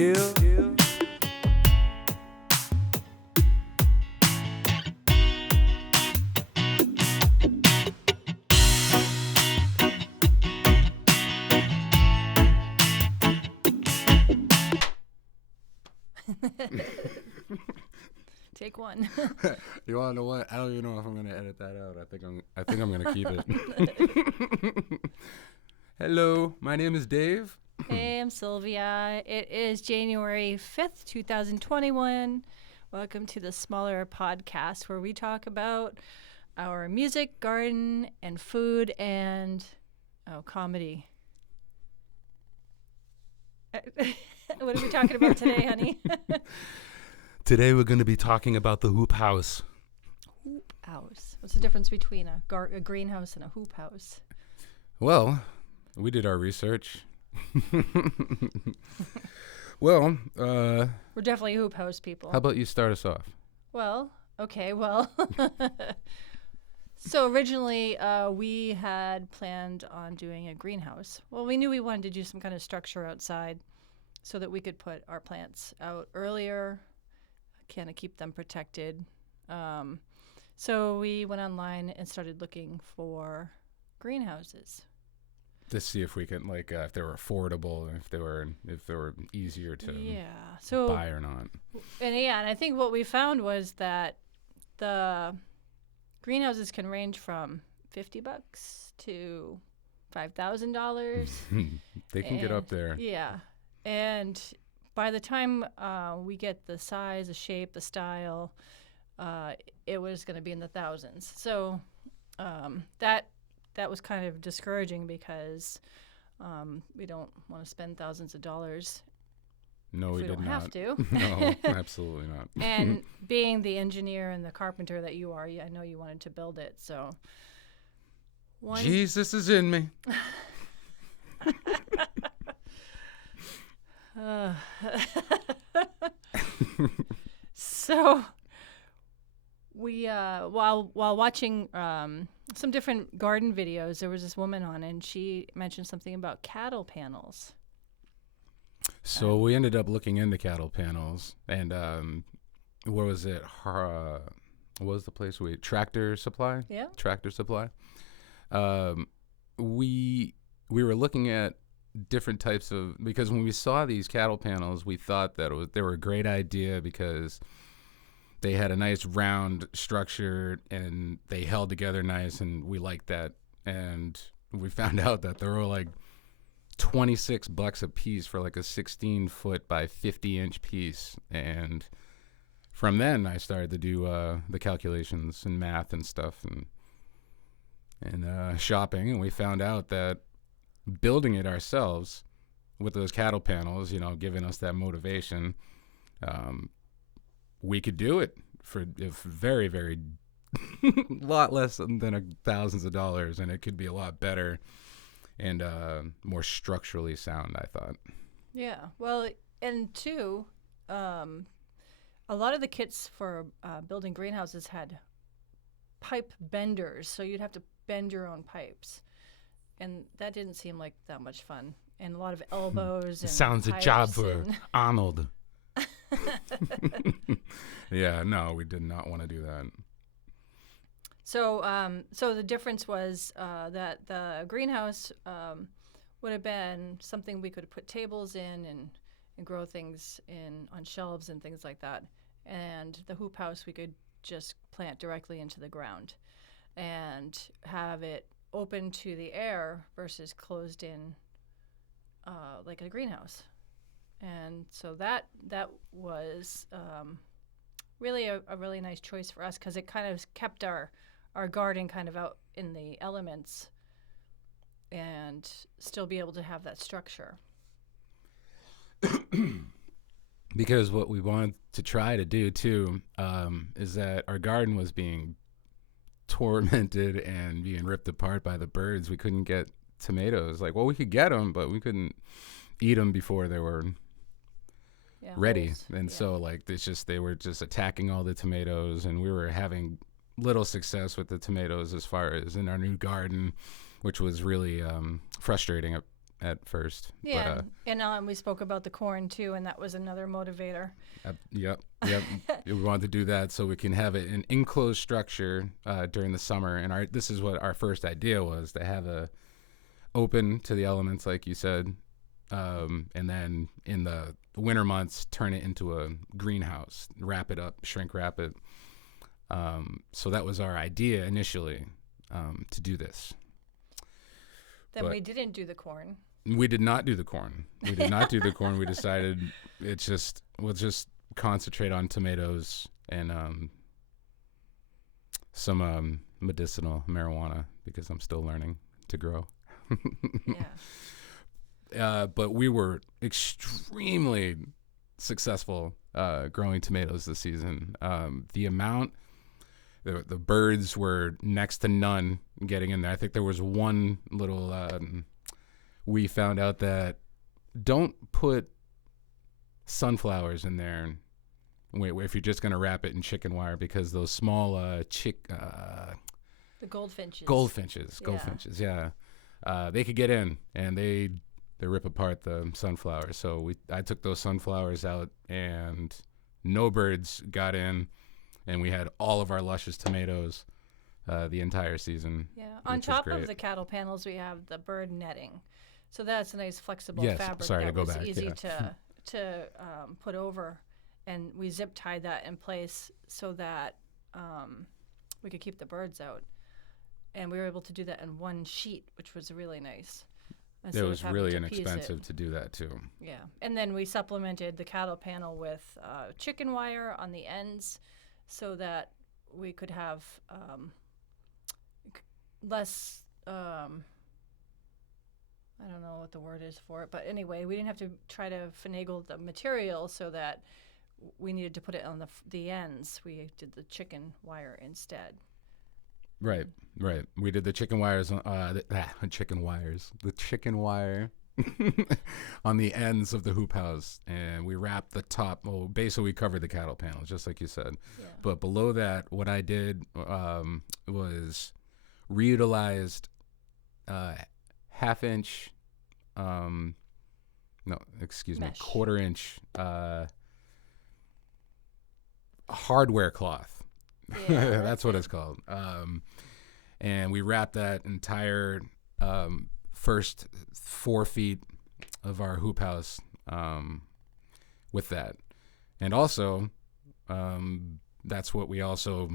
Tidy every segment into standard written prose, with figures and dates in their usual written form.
Yeah. Take one. You want to know what? I don't even know if I'm gonna edit that out. I think I'm gonna keep it. Hello, my name is Dave. Hey, I'm Sylvia. It is January 5th, 2021. Welcome to the Smaller Podcast, where we talk about our music, garden, and food, and comedy. What are we talking about today, honey? Today we're gonna be talking about the hoop house. Hoop house. What's the difference between a greenhouse and a hoop house? Well, we did our research. Well, We're definitely hoop house people. how about you start us off? Well, okay, well. So originally, we had planned on doing a greenhouse. Well, we knew we wanted to do some kind of structure outside so that we could put our plants out earlier, kind of keep them protected. So we went online and started looking for greenhouses. To see if we can, if they were affordable, and if they were easier to So buy or not. And I think what we found was that the greenhouses can range from $50 to $5,000. They can get up there. Yeah. And by the time we get the size, the shape, the style, it was going to be in the thousands. So that was kind of discouraging because we don't want to spend thousands of dollars. No, we did not. Have to. No, absolutely not. And being the engineer and the carpenter that you are, I know you wanted to build it. So Jesus is in me. So we while watching some different garden videos, there was this woman on, and she mentioned something about cattle panels. So we ended up looking into cattle panels, and where was it? What was the place Tractor Supply? Yeah. Tractor Supply. We were looking at different types of, because when we saw these cattle panels, we thought that they were a great idea because they had a nice round structure and they held together nice, and we liked that. And we found out that there were like $26 a piece for like a 16-foot by 50-inch piece. And from then I started to do the calculations and math and stuff and shopping, and we found out that building it ourselves with those cattle panels, giving us that motivation, we could do it for very, very lot less than thousands of dollars, and it could be a lot better and more structurally sound, I thought. Yeah. Well, and two, a lot of the kits for building greenhouses had pipe benders, so you'd have to bend your own pipes. And that didn't seem like that much fun. And a lot of elbows. And sounds a job for Arnold. Yeah, no, we did not want to do that. So, so the difference was that the greenhouse would have been something we could put tables in and grow things on shelves and things like that. And the hoop house we could just plant directly into the ground and have it open to the air versus closed in like a greenhouse. And so that was really a really nice choice for us because it kind of kept our garden kind of out in the elements and still be able to have that structure. Because what we wanted to try to do too is that our garden was being tormented and being ripped apart by the birds. We couldn't get tomatoes. We could get them, but we couldn't eat them before they were ready. Holes. And so they were just attacking all the tomatoes, and we were having little success with the tomatoes as far as in our new garden, which was really frustrating at first. Yeah, But, and we spoke about the corn too, and that was another motivator. yep. We wanted to do that so we can have it an enclosed structure during the summer. And this is what our first idea was, to have a open to the elements, like you said, and then in the winter months turn it into a greenhouse, wrap it up, shrink wrap it. So that was our idea initially, to do this. Then But- we didn't do the corn. We did not do the corn. We did not do the corn. We decided we'll just concentrate on tomatoes and some medicinal marijuana, because I'm still learning to grow. Yeah. But we were extremely successful growing tomatoes this season. The birds were next to none getting in there. I think there was one little. We found out that don't put sunflowers in there if you're just going to wrap it in chicken wire, because those small The goldfinches. goldfinches, yeah, they could get in and they rip apart the sunflowers. So I took those sunflowers out and no birds got in, and we had all of our luscious tomatoes the entire season. Yeah. On which was top of great. the cattle panels, we have the bird netting. So that's a nice flexible Yes, fabric sorry, that to go was back, easy yeah. to put over, and we zip tied that in place so that we could keep the birds out. And we were able to do that in one sheet, which was really nice. It instead of was having really to piece it. inexpensive to do that too. Yeah, and then we supplemented the cattle panel with chicken wire on the ends, so that we could have less. I don't know what the word is for it, but anyway, we didn't have to try to finagle the material so that we needed to put it on the ends. We did the chicken wire instead. Right. We did the chicken wires, the chicken wire on the ends of the hoop house, and we wrapped the top. Well, basically we covered the cattle panels, just like you said. Yeah. But below that, what I did was reutilized half-inch, Mesh. quarter-inch hardware cloth. Yeah, That's what it's called. And we wrapped that entire first 4 feet of our hoop house with that. And also, that's what we also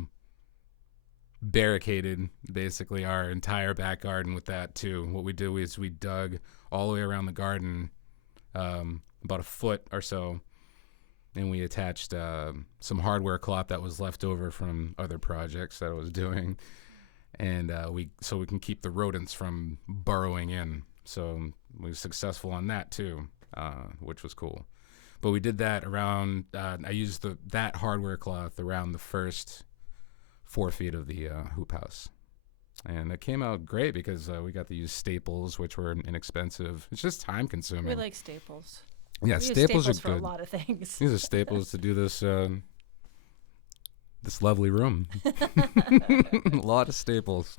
barricaded basically our entire back garden with that too. What we did is we dug all the way around the garden, about a foot or so, and we attached some hardware cloth that was left over from other projects that I was doing, and so we can keep the rodents from burrowing in. So we were successful on that too, which was cool. But we did that around. I used that hardware cloth around the first 4 feet of the hoop house, and it came out great because we got to use staples, which were inexpensive. It's just time consuming. We like staples. Yeah, We use staples are for good. a lot of things. These are staples to do this this lovely room. A lot of staples.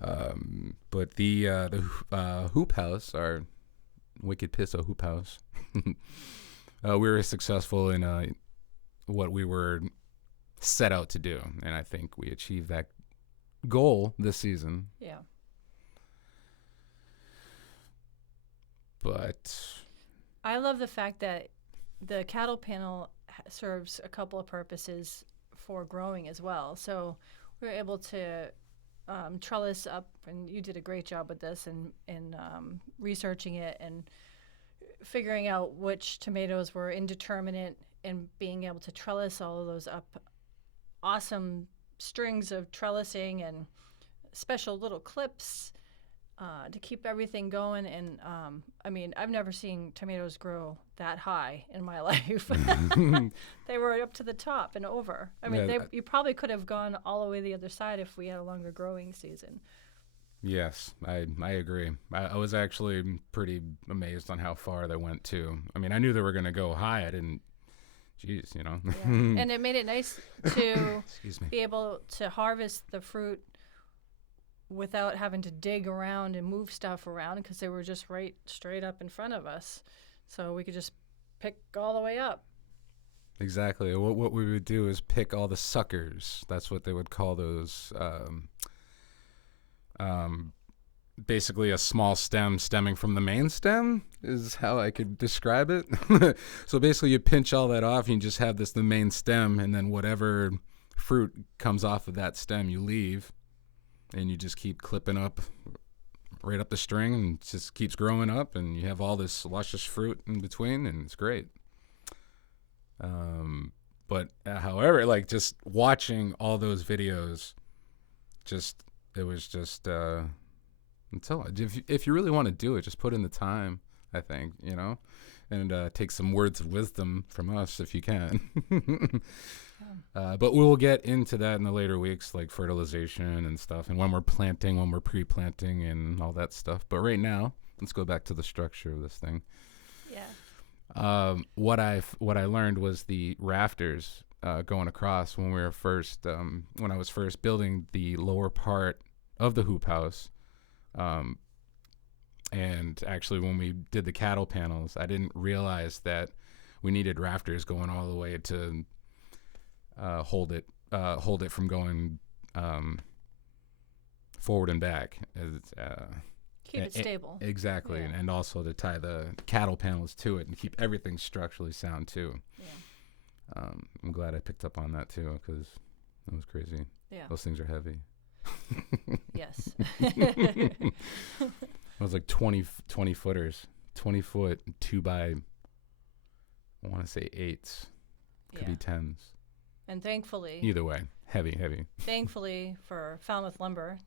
But the hoop house, our Wicked Pisso hoop house, we were successful in what we were set out to do, and I think we achieved that goal this season. Yeah. But I love the fact that the cattle panel serves a couple of purposes for growing as well. So we were able to trellis up, and you did a great job with this and researching it and figuring out which tomatoes were indeterminate and being able to trellis all of those up. Awesome strings of trellising and special little clips to keep everything going. And I mean, I've never seen tomatoes grow that high in my life. They were up to the top and over. I mean, Yeah, you probably could have gone all the way the other side if we had a longer growing season. yes, I agree. I was actually pretty amazed on how far they went too. I mean, I knew they were going to go high. I didn't. Jeez, you know. Yeah. And it made it nice to Excuse me. be able to harvest the fruit without having to dig around and move stuff around because they were just right straight up in front of us. So we could just pick all the way up. Exactly. What we would do is pick all the suckers. That's what they would call those. Basically, a small stem stemming from the main stem is how I could describe it. So basically, you pinch all that off, and you just have the main stem, and then whatever fruit comes off of that stem, you leave, and you just keep clipping up right up the string, and it just keeps growing up, and you have all this luscious fruit in between, and it's great. But however, like just watching all those videos, it was just if you really want to do it, just put in the time, I think, and take some words of wisdom from us if you can. But we'll get into that in the later weeks, like fertilization and stuff, and when we're planting, when we're pre-planting and all that stuff. But right now, let's go back to the structure of this thing. Yeah. What I learned was the rafters going across when when I was first building the lower part of the hoop house. And actually, when we did the cattle panels, I didn't realize that we needed rafters going all the way to hold it from going forward and back. Keep it stable. Exactly, Yeah. and also to tie the cattle panels to it and keep everything structurally sound too. Yeah. I'm glad I picked up on that too, because that was crazy. Yeah. Those things are heavy. Yes. It was like 20 footers, 20 foot 2 by, I want to say 8s, could be 10s. And thankfully, Either way, heavy. thankfully for Falmouth Lumber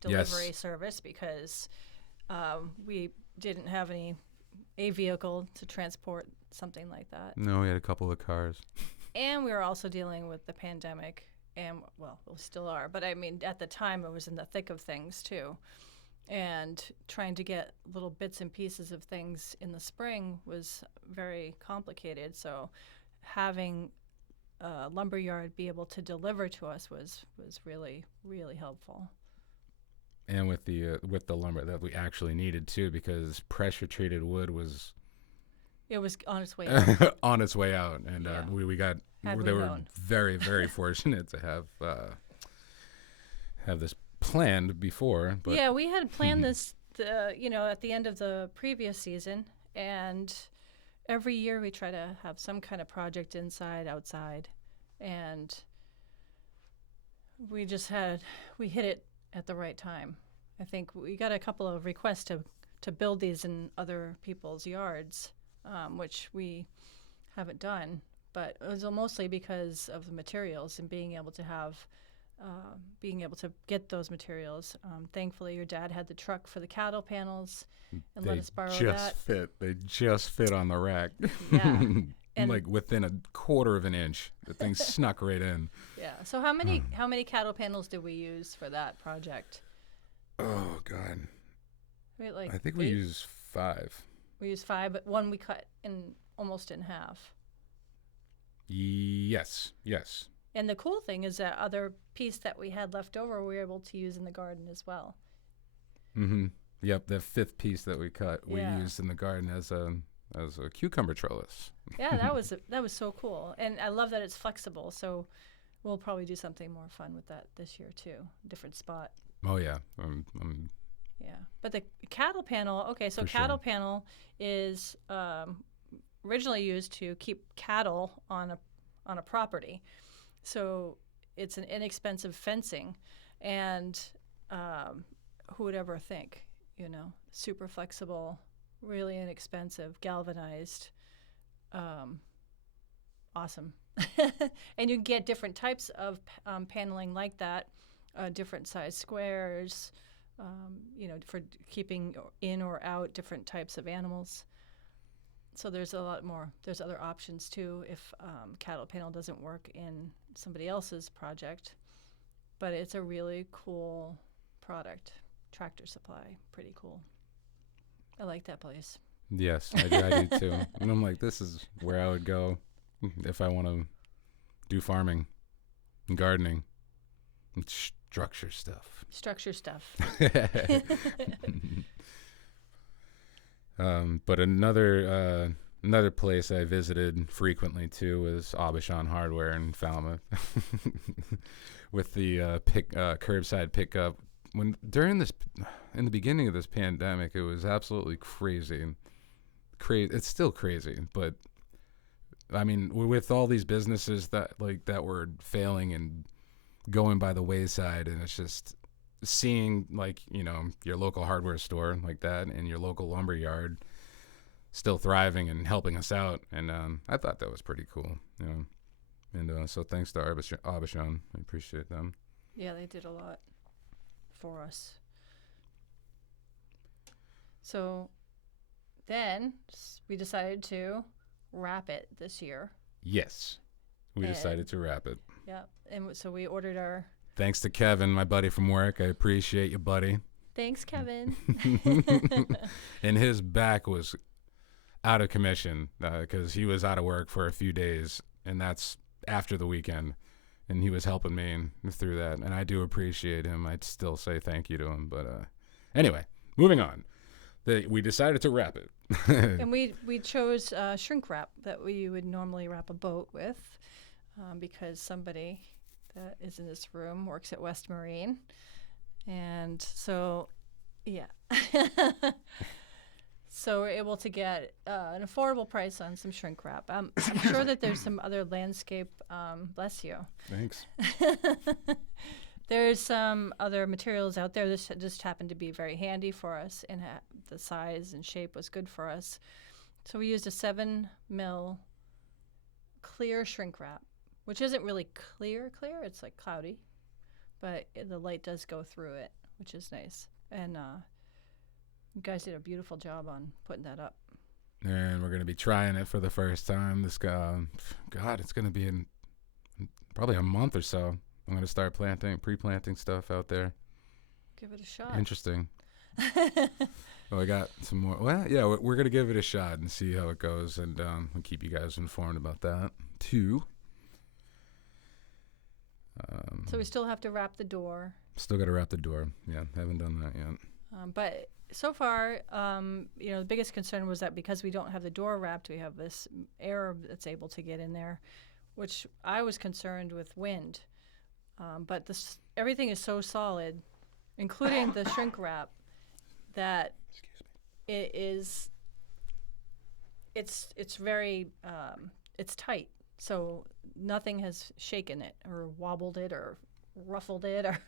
delivery service, because we didn't have a vehicle to transport something like that. No, we had a couple of cars. And we were also dealing with the pandemic, and well, we still are, but I mean, at the time it was in the thick of things too. And trying to get little bits and pieces of things in the spring was very complicated. So having a lumberyard be able to deliver to us was really, really helpful. And with the lumber that we actually needed too, because pressure treated wood was It was on its way out. on its way out, and Yeah. we were known. very, very fortunate to have this planned before. But Yeah, we had planned this, at the end of the previous season, and every year we try to have some kind of project inside, outside, and we hit it at the right time. I think we got a couple of requests to build these in other people's yards, which we haven't done, but it was mostly because of the materials and being able to get those materials. Thankfully, your dad had the truck for the cattle panels and let us borrow that. They just fit on the rack. Yeah. And like within a quarter of an inch. The thing snuck right in. yeah. So how many cattle panels did we use for that project? Oh, God. Like I think we 8? used 5. We used 5, but one we cut almost in half. Yes. And the cool thing is that other piece that we had left over, we were able to use in the garden as well. Mm-hmm. Yep, the 5th piece that we cut, we Yeah. used in the garden as a cucumber trellis. Yeah, that was so cool, and I love that it's flexible. So we'll probably do something more fun with that this year too, different spot. Oh yeah, Yeah, but the cattle panel. Okay, so For sure. cattle panel is originally used to keep cattle on a property. So it's an inexpensive fencing, and who would ever think, super flexible, really inexpensive, galvanized, awesome. And you get different types of paneling like that, different size squares, for keeping in or out different types of animals. So there's a lot more. There's other options too if cattle panel doesn't work in somebody else's project. But it's a really cool product. Tractor Supply, pretty cool. I like that place. yes, I do too. And I'm like, this is where I would go if I want to do farming and gardening. It's structure stuff. Structure stuff. But another place I visited frequently too was Abishan Hardware in Falmouth, with the curbside pickup. In the beginning of this pandemic, it was absolutely crazy. It's still crazy, but I mean, with all these businesses that were failing and going by the wayside, and it's just seeing your local hardware store like that and your local lumber yard still thriving and helping us out, and I thought that was pretty cool, and so thanks to Abishan. I appreciate them. Yeah, they did a lot for us. So then we decided to wrap it this year. Yes, we decided to wrap it. Yeah, and so we ordered our... Thanks to Kevin, my buddy from work. I appreciate you, buddy. Thanks, Kevin. And his back was out of commission because he was out of work for a few days, and that's after the weekend. And he was helping me through that, and I do appreciate him. I'd still say thank you to him. But anyway, moving on. We decided to wrap it. And we chose shrink wrap that we would normally wrap a boat with because somebody that is in this room works at West Marine. And so, yeah. So we're able to get an affordable price on some shrink wrap. I'm sure that there's some other landscape, bless you. Thanks. There's some other materials out there. This just happened to be very handy for us, and the size and shape was good for us. So we used a 7 mil clear shrink wrap, which isn't really clear. It's like cloudy, but the light does go through it, which is nice. And you guys did a beautiful job on putting that up. And we're going to be trying it for the first time. It's going to be in probably a month or so. I'm going to start pre-planting stuff out there. Give it a shot. Interesting. I got some more. Well, yeah, we're going to give it a shot and see how it goes, and we'll keep you guys informed about that, too. So we still have to wrap the door. Still got to wrap the door. Yeah, haven't done that yet. But so far, the biggest concern was that because we don't have the door wrapped, we have this air that's able to get in there, which I was concerned with wind. But everything is so solid, including the shrink wrap, that it's very it's tight. So nothing has shaken it or wobbled it or ruffled it or.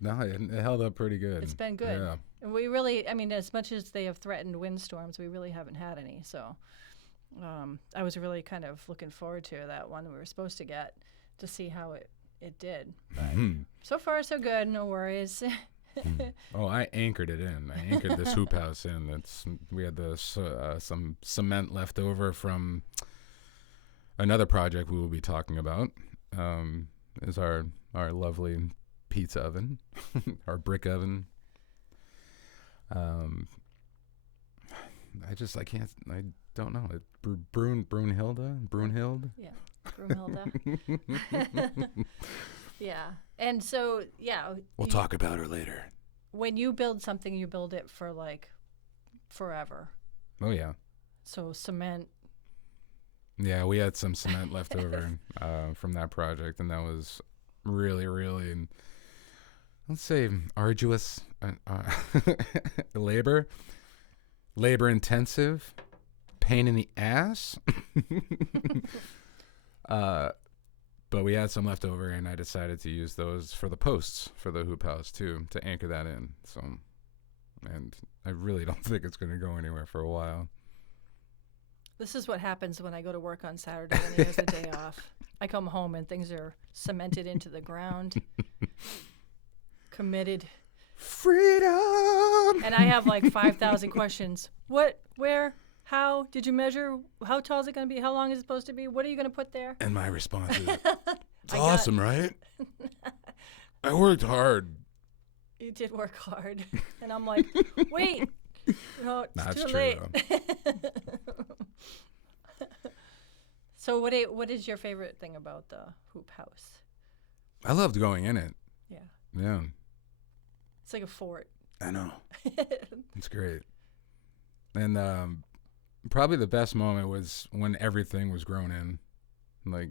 No, it held up pretty good. It's been good. Yeah. And we really, as much as they have threatened windstorms, we really haven't had any. So I was really kind of looking forward to that one we were supposed to get to see how it did. But so far, so good. No worries. Oh, I anchored it in. I anchored this hoop house in. We had some cement left over from another project we will be talking about. Is our lovely pizza oven, our brick oven. I don't know. Brunhilde? Yeah, Broomhilda. Yeah. And so, yeah. We'll talk about her later. When you build something, you build it for like forever. Oh, yeah. So cement. Yeah, we had some cement left over from that project, and that was really, really, let's say, arduous labor intensive, pain in the ass. But we had some left over, and I decided to use those for the posts for the hoop house too, to anchor that in. So, and I really don't think it's going to go anywhere for a while. This is what happens when I go to work on Saturday and he has a day off. I come home and things are cemented into the ground. Committed. Freedom! And I have like 5,000 questions. What? Where? How? Did you measure? How tall is it going to be? How long is it supposed to be? What are you going to put there? And my response is, it's awesome, right? I worked hard. You did work hard. And I'm like, wait. No, it's That's too true, late. So what is your favorite thing about the hoop house? I loved going in it. Yeah. Yeah. It's like a fort. I know. It's great. And probably the best moment was when everything was grown in, like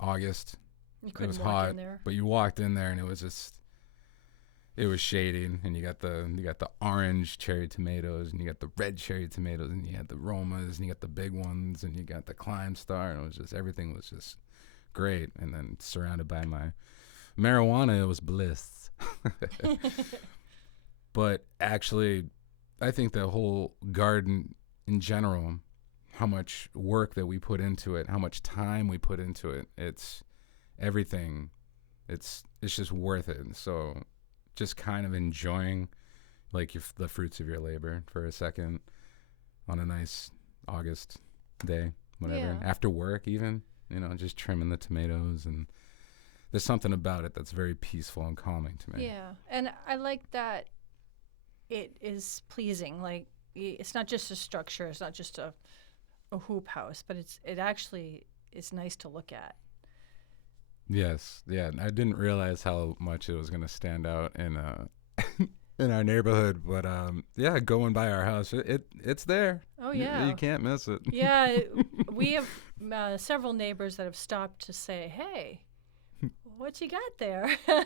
August. You It couldn't was walk hot, in there. but you walked in there and it was just, it was shading, and you got the orange cherry tomatoes, and you got the red cherry tomatoes, and you had the Romas, and you got the big ones, and you got the Climb Star, and it was just, everything was just great. And then surrounded by my marijuana, it was bliss. But actually, I think the whole garden in general, how much work that we put into it, how much time we put into it, it's everything. It's just worth it. And so just kind of enjoying like the fruits of your labor for a second on a nice August day, whatever, Yeah. after work even, just trimming the tomatoes. And there's something about it that's very peaceful and calming to me. Yeah, and I like that it is pleasing. Like it's not just a structure. It's not just a hoop house, but it actually is nice to look at. Yes, yeah. I didn't realize how much it was going to stand out in in our neighborhood, but yeah, going by our house, it's there. Oh yeah, You can't miss it. yeah. We have several neighbors that have stopped to say, "Hey, what you got there? Yeah,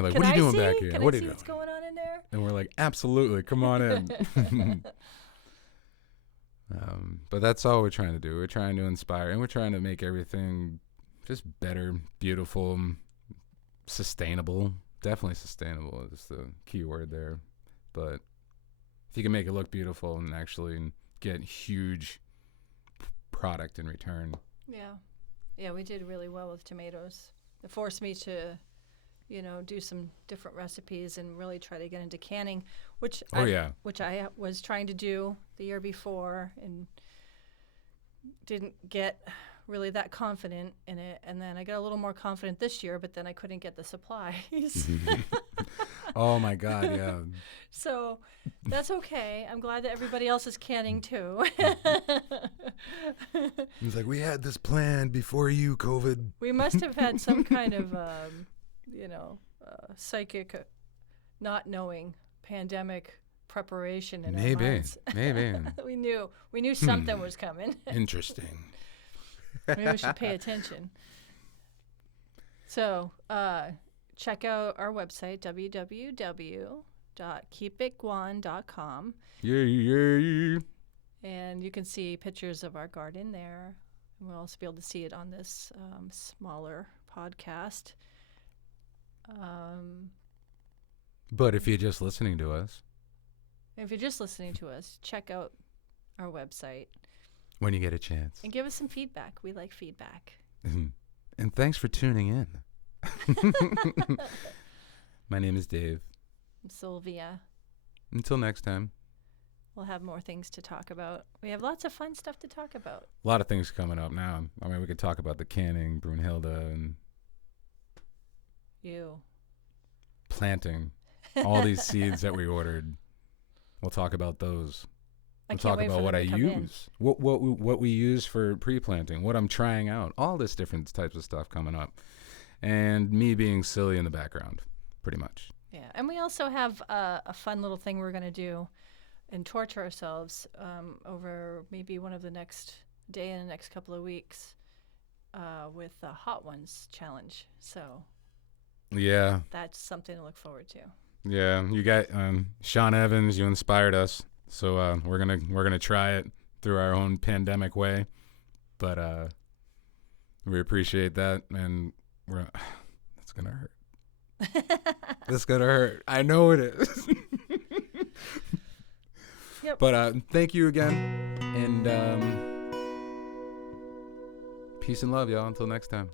like, Can what are you I doing see? back here? Can What I are see you what's doing?" going on in there?" And we're like, absolutely, come on in. But that's all we're trying to do. We're trying to inspire, and we're trying to make everything just better, beautiful, sustainable. Definitely sustainable is the key word there. But if you can make it look beautiful and actually get huge product in return. Yeah, we did really well with tomatoes. It forced me to, do some different recipes and really try to get into canning, which I was trying to do the year before and didn't get really that confident in it. And then I got a little more confident this year, but then I couldn't get the supplies. Oh my God, yeah. So that's okay. I'm glad that everybody else is canning too. He's like, we had this plan before you, COVID. We must have had some kind of, psychic, not knowing pandemic preparation in our minds. Maybe. We knew something was coming. Interesting. Maybe we should pay attention. So, check out our website, www.keepitguan.com. Yeah. And you can see pictures of our garden there. And we'll also be able to see it on this smaller podcast. But if you're just listening to us, If you're just listening to us, check out our website. When you get a chance. And give us some feedback. We like feedback. And thanks for tuning in. My name is Dave. I'm Sylvia. Until next time. We'll have more things to talk about. We have lots of fun stuff to talk about. A lot of things coming up now. I mean, we could talk about the canning, Brunhilde, and You. planting all these seeds that we ordered. We'll talk about those. I We'll can't talk wait about for what I them to come in. use, what we use for pre-planting, what I'm trying out, all this different types of stuff coming up, and me being silly in the background, pretty much. Yeah, and we also have a fun little thing we're going to do and torture ourselves over maybe one of the next day in the next couple of weeks with the Hot Ones challenge. So Yeah, that's something to look forward to. yeah. You got Sean Evans. You inspired us, so we're gonna try it through our own pandemic way, but we appreciate that, and it's gonna hurt. It's gonna hurt. I know it is. Yep. But thank you again, and peace and love, y'all. Until next time.